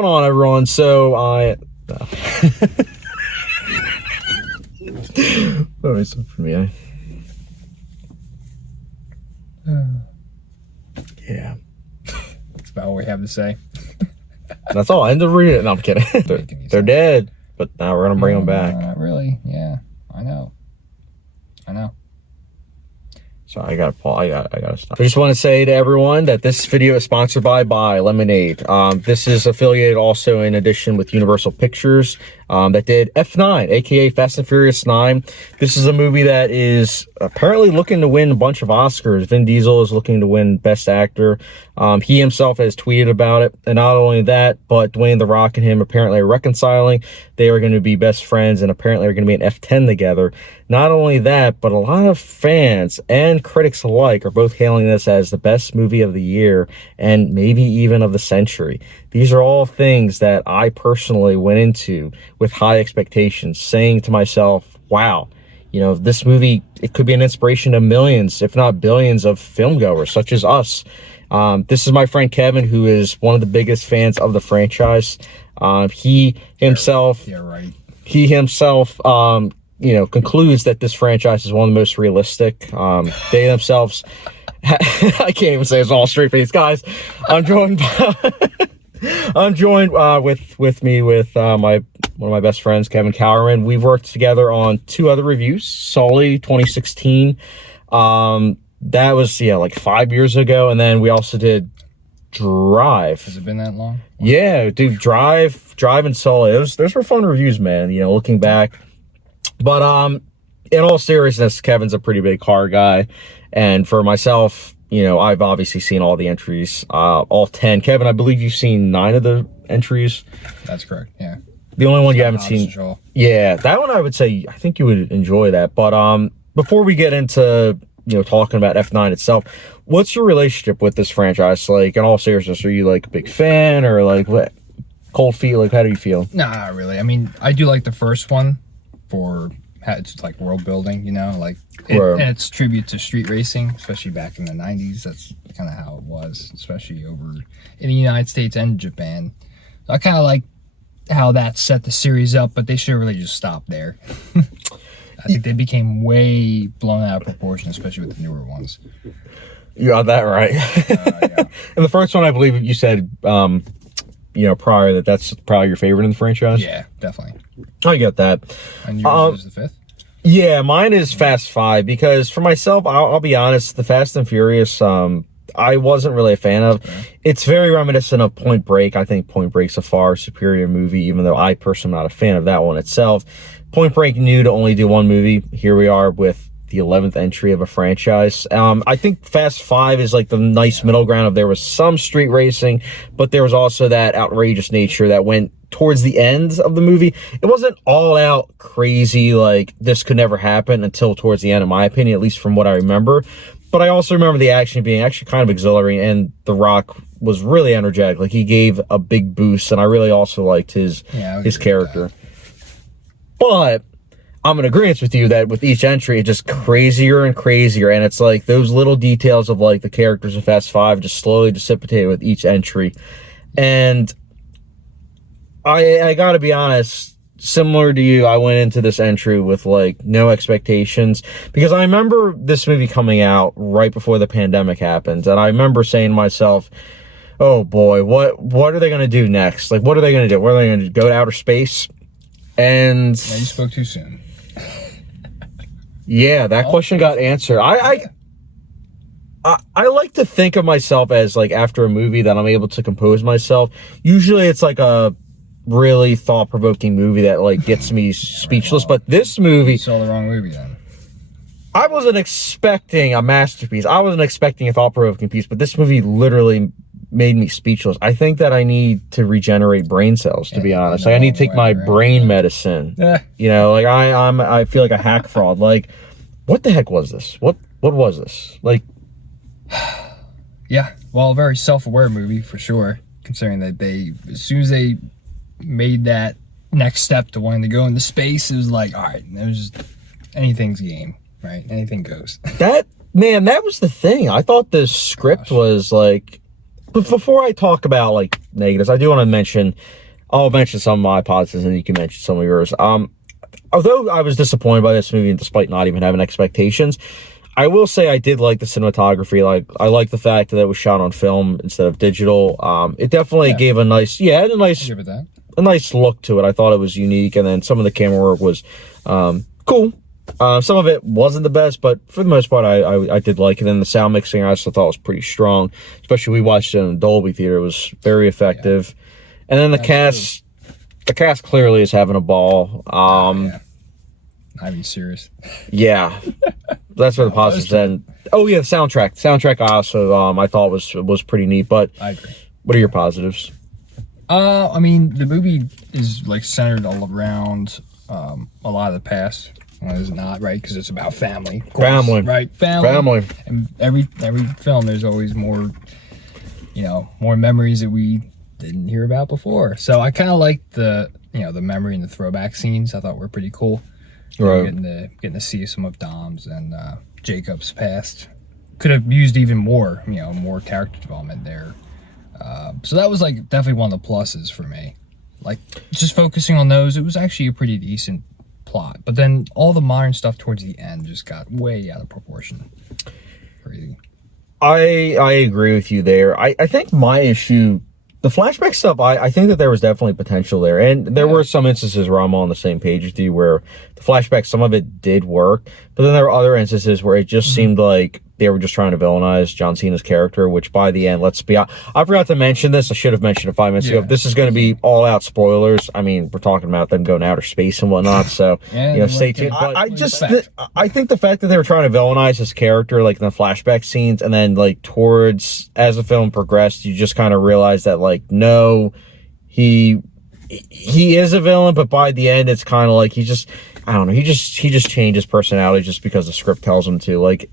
going on, everyone? So what is it for me? Yeah. That's about what we have to say. That's all. End of reading it. No, I'm kidding. They're dead, but now we're gonna bring them back. Not really. Yeah, I know. So I gotta stop. I just want to say to everyone that this video is sponsored by Lemonade. This is affiliated also in addition with Universal Pictures that did F9, aka Fast and Furious 9. This is a movie that is apparently looking to win a bunch of Oscars. Vin Diesel is looking to win Best Actor. He himself has tweeted about it. And not only that, but Dwayne The Rock and him apparently are reconciling. They are going to be best friends and apparently are going to be an F10 together. Not only that, but a lot of fans and critics alike are both hailing this as the best movie of the year and maybe even of the century. These are all things that I personally went into with high expectations, saying to myself, wow, you know, this movie, it could be an inspiration to millions, if not billions of filmgoers such as us. This is my friend Kevin, who is one of the biggest fans of the franchise. He himself, you know, concludes that this franchise is one of the most realistic. They themselves, I can't even say it's all straight face, guys. I'm joined with one of my best friends, Kevin Kauermann. We've worked together on 2 other reviews. Sully 2016. That was like 5 years ago, and then we also did Drive. Has it been that long? Yeah, dude, Drive and Sully. Those were fun reviews, man. You know, looking back. But in all seriousness, Kevin's a pretty big car guy, and for myself, you know, I've obviously seen all the entries, all 10. Kevin, I believe you've seen 9 of the entries. That's correct. Yeah. The only one you haven't seen. Yeah, that one I would say I think you would enjoy that. But before we get into, you know, talking about F9 itself, what's your relationship with this franchise? Like, in all seriousness, are you like a big fan or like what? Cold feet? Like, how do you feel? Nah, not really. I mean, I do like the first one for it's like world building, you know, like and it's tribute to street racing, especially back in the 90s. That's kind of how it was, especially over in the United States and Japan. So I kind of like how that set the series up, but they should really just stop there. I think they became way blown out of proportion, especially with the newer ones. You got that right. Yeah. And the first one, I believe you said, you know, prior that's probably your favorite in the franchise. Yeah, definitely. I get that. And yours is the 5th? Yeah, mine is Fast 5 because for myself, I'll be honest, the Fast and Furious, I wasn't really a fan of. It's very reminiscent of Point Break. I think Point Break's a far superior movie, even though I personally am not a fan of that one itself. Point Break knew to only do one movie. Here we are with the 11th entry of a franchise. I think Fast 5 is like the nice middle ground of there was some street racing, but there was also that outrageous nature that went towards the end of the movie. It wasn't all out crazy, like this could never happen until towards the end, in my opinion, at least from what I remember. But I also remember the action being actually kind of exhilarating, and The Rock was really energetic. Like, he gave a big boost, and I really also liked his character. But I'm in agreement with you that with each entry, it's just crazier and crazier. And it's like those little details of like the characters of Fast 5 just slowly dissipate with each entry. And I gotta be honest, similar to you, I went into this entry with like no expectations because I remember this movie coming out right before the pandemic happened. And I remember saying to myself, oh boy, what are they going to do next? Like, what are they going to do? What are they going to go to outer space? And yeah, you spoke too soon. Yeah, that question got answered. I like to think of myself as like after a movie that I'm able to compose myself. Usually it's like a really thought-provoking movie that like gets me speechless. But this movie, you saw the wrong movie then. I wasn't expecting a masterpiece. I wasn't expecting a thought-provoking piece, but this movie literally made me speechless. I think that I need to regenerate brain cells, to be honest. Like, I need to take my brain medicine. You know, like I feel like a hack fraud. Like, what the heck was this? What was this? Like, yeah, well, a very self-aware movie for sure, considering that they, as soon as they made that next step to wanting to go into space, it was like, all right, it was just anything's game, right? Anything goes. That was the thing. I thought the script was like, but before I talk about like negatives. I do want to mention, I'll mention some of my positives and you can mention some of yours. Although I was disappointed by this movie, despite not even having expectations, I will say I did like the cinematography. Like, I like the fact that it was shot on film instead of digital. It definitely gave a nice, had a nice look to it. I thought it was unique, and then some of the camera work was cool. Some of it wasn't the best, but for the most part, I did like it. And the sound mixing I also thought was pretty strong, especially we watched it in a Dolby theater. It was very effective. And then the cast clearly is having a ball. Not even serious. Yeah, that's where the positives end. Oh yeah, the soundtrack. I also I thought was pretty neat. But I agree. What are your positives? I mean, the movie is like centered all around a lot of the past. Well, it's not, right? Because it's about family. Course, family. Right? Family. And every film, there's always more, more memories that we didn't hear about before. So I kind of like the memory and the throwback scenes. I thought were pretty cool. Right. Getting to see some of Dom's and Jacob's past. Could have used even more, more character development there. So that was like definitely one of the pluses for me. Like, just focusing on those, it was actually a pretty decent plot. But then all the modern stuff towards the end just got way out of proportion. Crazy. I agree with you there. I think my issue, the flashback stuff, I think that there was definitely potential there. And there were some instances where I'm on the same page with you where the flashback, some of it did work. But then there were other instances where it just seemed like they were just trying to villainize John Cena's character, which by the end, let's be honest, I forgot to mention this. I should have mentioned it 5 minutes ago. This is going to be all out spoilers. I mean, we're talking about them going to outer space and whatnot. So, stay tuned. I think the fact that they were trying to villainize his character, like in the flashback scenes, and then like towards, as the film progressed, you just kind of realize that like, no, he is a villain, but by the end, it's kind of like he just changed his personality just because the script tells him to. Like,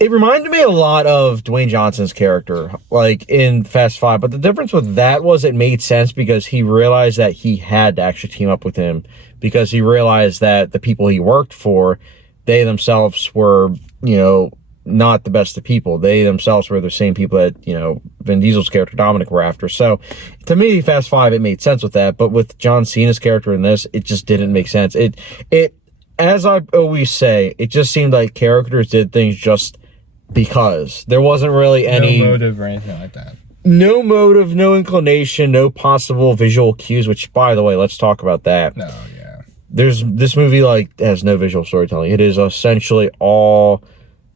it reminded me a lot of Dwayne Johnson's character, like in Fast Five. But the difference with that was it made sense because he realized that he had to actually team up with him because he realized that the people he worked for, they themselves were, not the best of people. They themselves were the same people that, Vin Diesel's character, Dominic, were after. So to me, Fast Five, it made sense with that. But with John Cena's character in this, it just didn't make sense. It, as I always say, it just seemed like characters did things just because. There wasn't really any motive or anything like that. No motive, no inclination, no possible visual cues, which, by the way, let's talk about that. No, yeah. This movie, has no visual storytelling. It is essentially all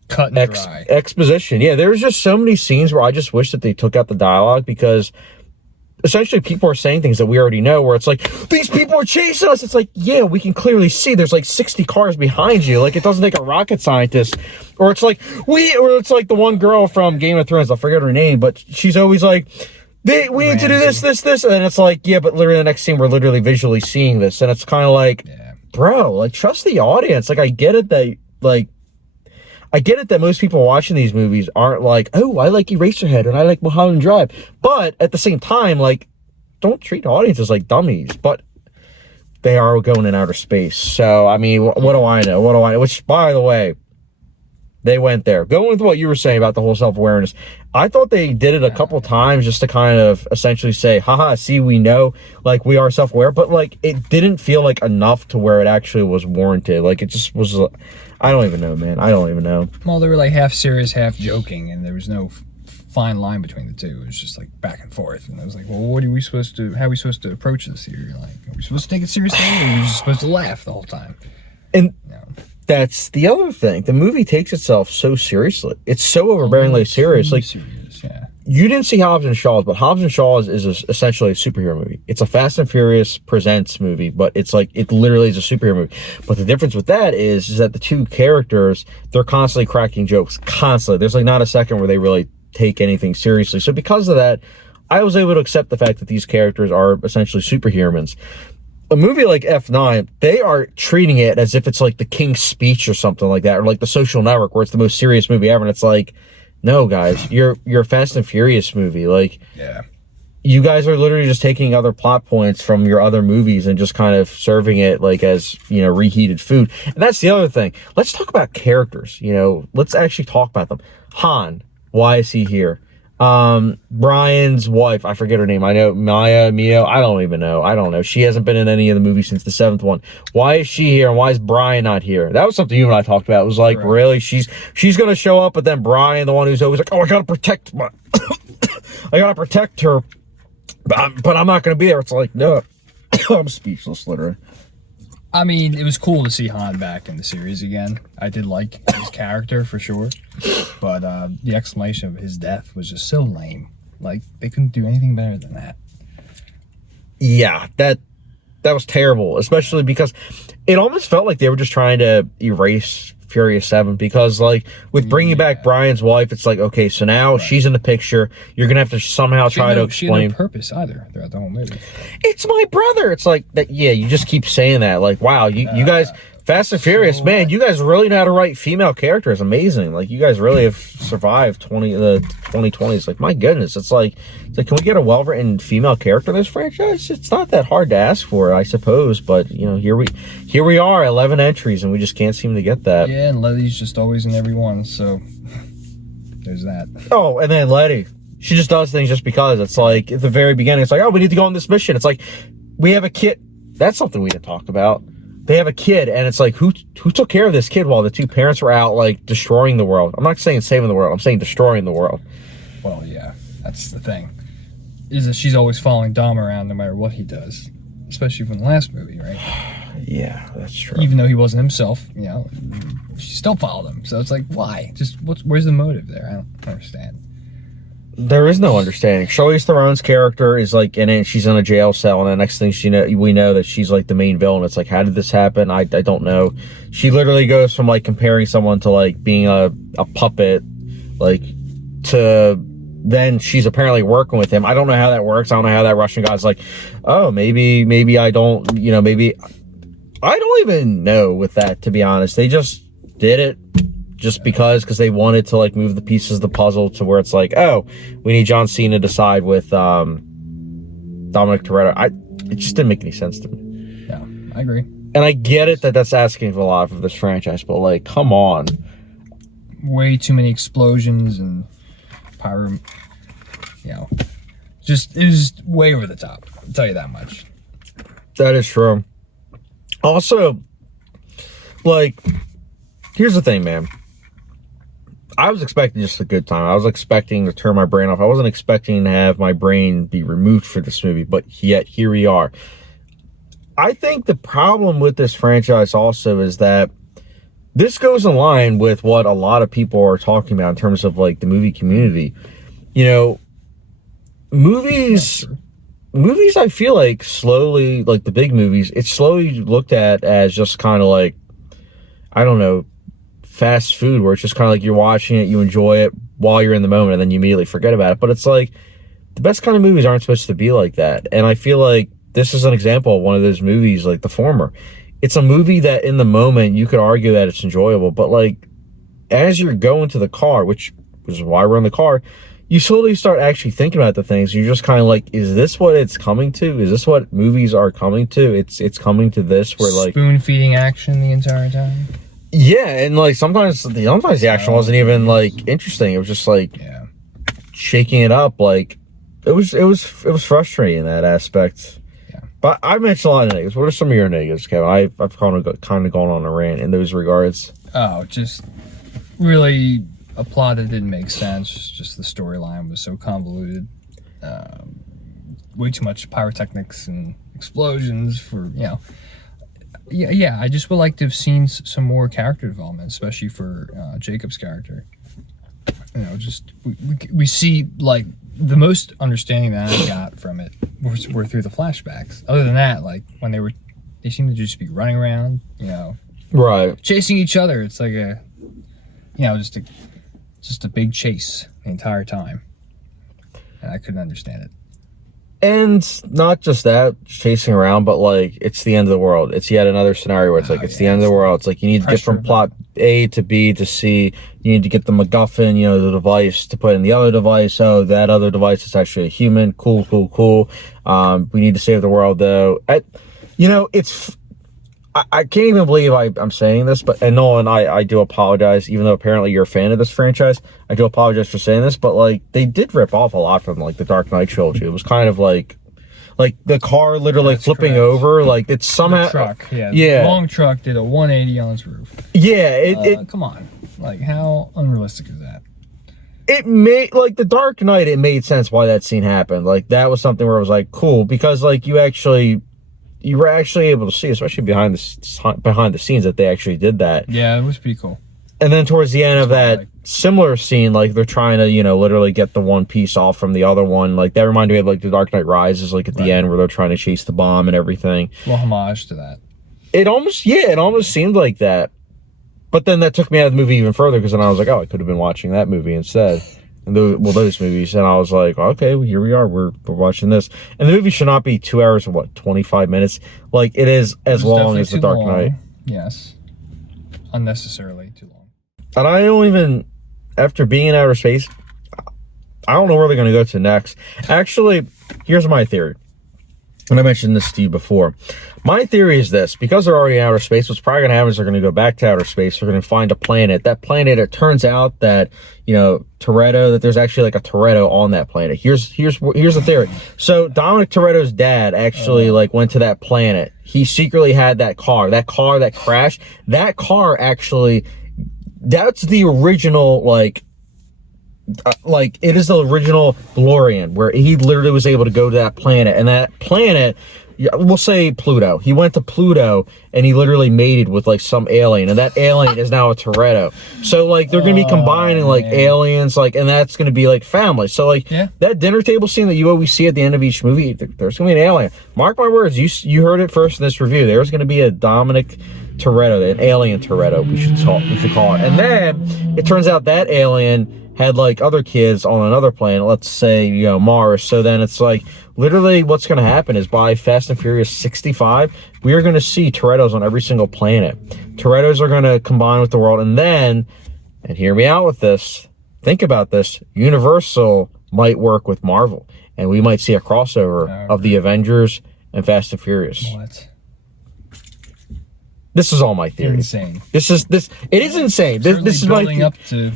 cut and dry exposition. Yeah, there's just so many scenes where I just wish that they took out the dialogue because essentially people are saying things that we already know where it's like, these people are chasing us. It's like, yeah, we can clearly see there's like 60 cars behind you. Like, it doesn't take a rocket scientist. Or it's like it's like the one girl from Game of Thrones, I forget her name, but she's always like, we need to do this. And it's like, yeah, but literally the next scene we're literally visually seeing this. And it's kind of like, bro, like, trust the audience. Like, I get it that most people watching these movies aren't like, oh, I like Eraserhead and I like Mulholland Drive. But at the same time, like, don't treat audiences like dummies. But they are going in outer space. So, I mean, what do I know? Which, by the way, they went there. Going with what you were saying about the whole self-awareness, I thought they did it a couple times just to kind of essentially say, haha, see, we know, like, we are self-aware. But, like, it didn't feel like enough to where it actually was warranted. Like, it just was... I don't even know, man. I don't even know. Well, they were like half serious, half joking, and there was no fine line between the two. It was just like back and forth. And I was like, well, how are we supposed to approach this here? Like, are we supposed to take it seriously, or are we just supposed to laugh the whole time? And that's the other thing. The movie takes itself so seriously. It's so overbearingly serious. Like, you didn't see Hobbs and Shaw, but Hobbs and Shaw is essentially a superhero movie. It's a Fast and Furious Presents movie, but it's like, it literally is a superhero movie. But the difference with that is that the two characters, they're constantly cracking jokes. Constantly. There's like not a second where they really take anything seriously. So because of that, I was able to accept the fact that these characters are essentially superhumans. A movie like F9, they are treating it as if it's like the King's Speech or something like that, or like The Social Network, where it's the most serious movie ever, and it's like, no, guys, you're a Fast and Furious movie. Like, you guys are literally just taking other plot points from your other movies and just kind of serving it like as, reheated food. And that's the other thing. Let's talk about characters. Let's actually talk about them. Han, why is he here? Brian's wife, I forget her name. I know Maya Mio. I don't even know. I don't know. She hasn't been in any of the movies since the 7th one. Why is she here and why is Brian not here? That was something you and I talked about. It was like, really? She's gonna show up, but then Brian, the one who's always like, oh, I gotta protect my I gotta protect her, but I'm not gonna be there. It's like, no. I'm speechless, literally. I mean, it was cool to see Han back in the series again. I did like his character for sure, but the explanation of his death was just so lame. Like, they couldn't do anything better than that. Yeah, that was terrible, especially because it almost felt like they were just trying to erase Furious 7, because like with bringing back Brian's wife, it's like, okay, so now she's in the picture. You're gonna have to somehow try to explain. She had no purpose either throughout the whole movie. It's my brother. It's like that. Yeah, you just keep saying that. Like, wow, you guys, Fast and Furious, man, you guys really know how to write female characters. Amazing. Like, you guys really have survived the 2020s. Like, my goodness, it's like, can we get a well-written female character in this franchise? It's not that hard to ask for, I suppose. But you know, here we are, 11 entries, and we just can't seem to get that. Yeah, and Letty's just always in every one. So there's that. Oh, and then Letty, she just does things just because. It's like at the very beginning, it's like, oh, we need to go on this mission. It's like, we have a kid. That's something we didn't talk about. They have a kid, and it's like, who took care of this kid while the two parents were out, like, destroying the world? I'm not saying saving the world. I'm saying destroying the world. Well, yeah, that's the thing. Is that she's always following Dom around no matter what he does. Especially from the last movie, right? Yeah, that's true. Even though he wasn't himself, you know, she still followed him. So it's like, why? Just, where's the motive there? I don't understand. There is no understanding. Charlize Theron's character is like in it. She's in a jail cell, and the next thing we know that she's like the main villain. It's like, how did this happen? I don't know. She literally goes from like comparing someone to like being a puppet, like, to then she's apparently working with him. I don't know how that works. I don't know how that Russian guy's like, oh, maybe I don't, you know, maybe I don't even know with that, to be honest. They just did it. Just because they wanted to like move the pieces of the puzzle to where it's like, oh, we need John Cena to side with Dominic Toretto. It just didn't make any sense to me. Yeah, I agree. And I get it that's asking for a lot of this franchise, but like, come on. Way too many explosions and pyro, you know, it was way over the top. I'll tell you that much. That is true. Also, like, here's the thing, man. I was expecting just a good time. I was expecting to turn my brain off. I wasn't expecting to have my brain be removed for this movie, but yet here we are. I think the problem with this franchise also is that this goes in line with what a lot of people are talking about in terms of like the movie community. You know, movies, I feel like slowly, like the big movies, it's slowly looked at as just kind of like, I don't know, fast food, where it's just kind of like you're watching it, you enjoy it while you're in the moment, and then you immediately forget about it. But it's like, the best kind of movies aren't supposed to be like that. And I feel like this is an example of one of those movies, like The Former. It's a movie that in the moment you could argue that it's enjoyable, but like as you're going to the car, which is why we're in the car, you slowly start actually thinking about the things. You're just kind of like, is this what it's coming to? Is this what movies are coming to? It's coming to this, where like spoon feeding action the entire time. Yeah, and like sometimes the action wasn't even like interesting. It was just like shaking it up. Like it was frustrating in that aspect. Yeah. But I mentioned a lot of negatives. What are some of your negatives, Kevin? I've kind of gone on a rant in those regards. Oh, just really a plot that didn't make sense. Just the storyline was so convoluted. Way too much pyrotechnics and explosions for, you know. Yeah, I just would like to have seen some more character development, especially for Jacob's character. You know, just we see like the most understanding that I got from it were through the flashbacks. Other than that, like when they seem to just be running around, you know, right, chasing each other. It's like a, you know, just a big chase the entire time, and I couldn't understand it. And not just that, chasing around, but like it's the end of the world. It's yet another scenario where it's like it's the end of the world. It's like you need to get from plot A to B to C. You need to get the MacGuffin, you know, the device to put in the other device. Oh, that other device is actually a human. Cool. We need to save the world, though. You know, I can't even believe I'm saying this, but, and Nolan, I do apologize, even though apparently you're a fan of this franchise. I do apologize for saying this, but, like, they did rip off a lot from, like, the Dark Knight trilogy. It was kind of like the car literally flipping over, like, it's somehow... The truck, yeah. The long truck did a 180 on its roof. Yeah, come on. Like, how unrealistic is that? It made, like, the Dark Knight, it made sense why that scene happened. Like, that was something where I was like, cool, because, like, you were actually able to see, especially behind the scenes, that they actually did that. Yeah, it was pretty cool. And then towards the end of that similar scene, like, they're trying to, you know, literally get the one piece off from the other one. Like, that reminded me of, like, the Dark Knight Rises, like, at the end where they're trying to chase the bomb and everything. Well, homage to that. It almost seemed like that. But then that took me out of the movie even further, because then I was like, oh, I could have been watching that movie instead. And those movies. And I was like, okay, well, here we are. We're watching this. And the movie should not be 2 hours and, 25 minutes? Like, it is as long as The Dark Knight. Yes. Unnecessarily too long. And I don't even, after being in outer space, I don't know where they're going to go to next. Actually, here's my theory. And I mentioned this to you before. My theory is this. Because they're already in outer space, what's probably going to happen is they're going to go back to outer space. They're going to find a planet. That planet, it turns out that, you know, Toretto, that there's actually like a Toretto on that planet. Here's the theory. So Dominic Toretto's dad actually went to that planet. He secretly had that car that crashed. That car actually, that's the original, it is the original DeLorean, where he literally was able to go to that planet, and that planet, we'll say Pluto. He went to Pluto and he literally mated with like some alien, and that alien is now a Toretto. So like they're gonna be combining aliens, and that's gonna be like family. So that dinner table scene that you always see at the end of each movie, there's gonna be an alien. Mark my words, you heard it first in this review. There's gonna be a Dominic Toretto, an alien Toretto, we should call it. And then it turns out that alien had like other kids on another planet, let's say, Mars. So then it's like literally what's going to happen is by Fast and Furious 65, we are going to see Torettos on every single planet. Torettos are going to combine with the world. And then, and hear me out with this, think about this, Universal might work with Marvel. And we might see a crossover of the Avengers and Fast and Furious. What? This is all my theory. Insane. It is insane. This is building up to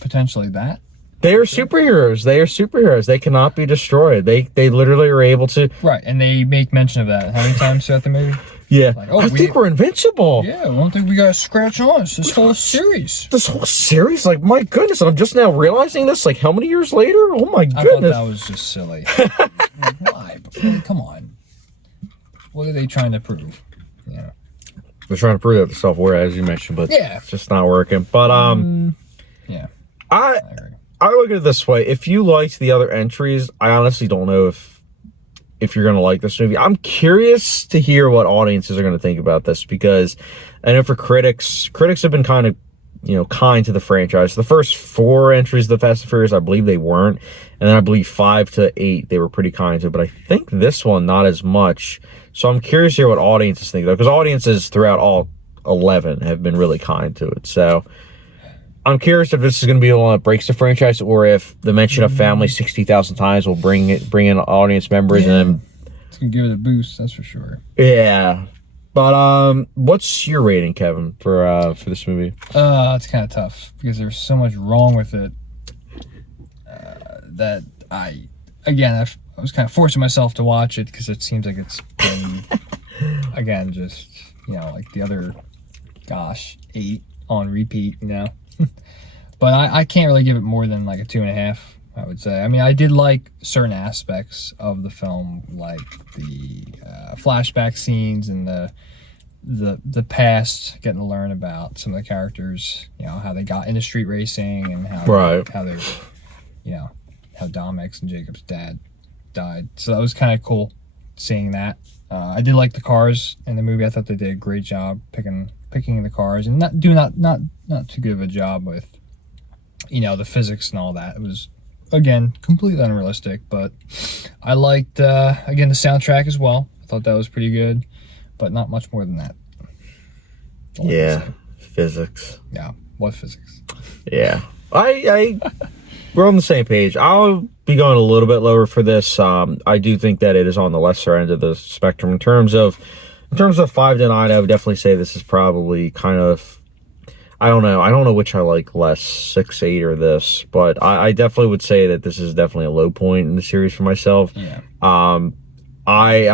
potentially that. They are superheroes. They cannot be destroyed. They literally are able to. Right, and they make mention of that how many times throughout the movie? Yeah. I think we're invincible. Yeah, I don't think we got a scratch on us. This whole series. Like, my goodness. And I'm just now realizing this, like, how many years later? Oh, my goodness. I thought that was just silly. Why? Come on. What are they trying to prove? Yeah. They're trying to prove that they're self-aware, as you mentioned, but it's just not working. But, yeah. I look at it this way. If you liked the other entries, I honestly don't know if you're going to like this movie. I'm curious to hear what audiences are going to think about this, because I know for critics have been kind of, kind to the franchise. The first 4 entries of the Fast and Furious, I believe they weren't. And then I believe 5 to 8, they were pretty kind to. But I think this one, not as much. So I'm curious to hear what audiences think, though, because audiences throughout all 11 have been really kind to it. So I'm curious if this is going to be the one that breaks the franchise, or if the mention of family 60,000 times will bring in audience members. And it's going to give it a boost, that's for sure. Yeah. But what's your rating, Kevin, for this movie? It's kind of tough because there's so much wrong with it that I was kind of forcing myself to watch it, because it seems like it's been again just like the other 8 on repeat, But I can't really give it more than like a 2.5, I would say. I mean, I did like certain aspects of the film, like the flashback scenes and the past, getting to learn about some of the characters, how they got into street racing, and how they how Dominic's and Jacob's dad died. So that was kind of cool seeing that. I did like the cars in the movie. I thought they did a great job picking the cars, and not too good of a job with the physics and all that. It was, again, completely unrealistic, but I liked again the soundtrack as well. I thought that was pretty good, but not much more than that. Physics. Yeah, what physics? Yeah, we're on the same page. I'll be going a little bit lower for this. I do think that it is on the lesser end of the spectrum in terms of In terms of 5 to 9, I would definitely say this is probably kind of, I don't know which I like less, 6, 8, or this, but I definitely would say that this is definitely a low point in the series for myself. Yeah. I'm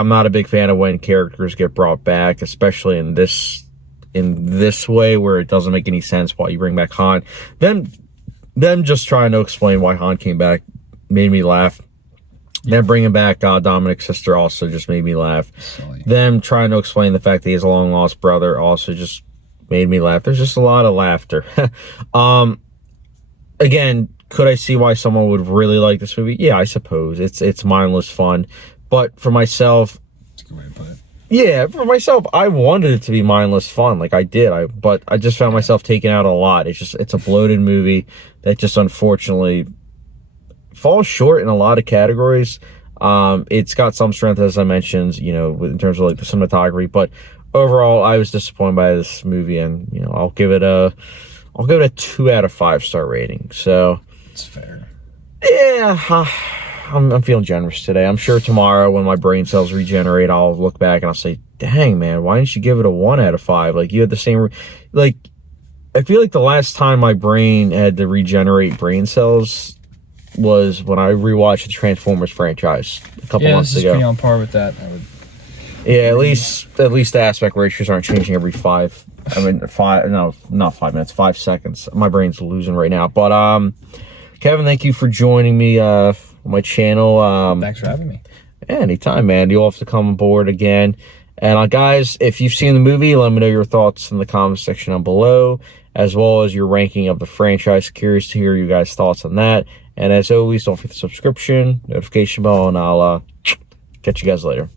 not a big fan of when characters get brought back, especially in this way where it doesn't make any sense why you bring back Han. Them just trying to explain why Han came back made me laugh. Then bringing back Dominic's sister also just made me laugh. Silly. Them trying to explain the fact that he has a long lost brother also just made me laugh. There's just a lot of laughter. Again, could I see why someone would really like this movie? Yeah, I suppose. It's mindless fun. But for myself, That's a good way to put it. yeah, for myself, I wanted it to be mindless fun, like I did. But I just found myself taking out a lot. It's a bloated movie that just unfortunately falls short in a lot of categories. It's got some strength, as I mentioned, in terms of like the cinematography, but overall, I was disappointed by this movie, and I'll give it a 2 out of 5 star rating. So It's fair. yeah, I'm feeling generous today. I'm sure tomorrow when my brain cells regenerate, I'll look back and I'll say, dang, man, why didn't you give it a 1 out of 5? Like, you had the same, like, I feel like the last time my brain had to regenerate brain cells was when I rewatched the Transformers franchise a couple months this is ago. pretty on par with that. Yeah, at least the aspect ratios aren't changing every 5. I mean, 5. No, not 5 minutes. 5 seconds. My brain's losing right now. But Kevin, thank you for joining me on my channel. Thanks for having me. Yeah, anytime, man. You'll have to come aboard again. And guys, if you've seen the movie, let me know your thoughts in the comment section down below, as well as your ranking of the franchise. Curious to hear you guys' thoughts on that. And as always, don't forget the subscription, notification bell, and I'll catch you guys later.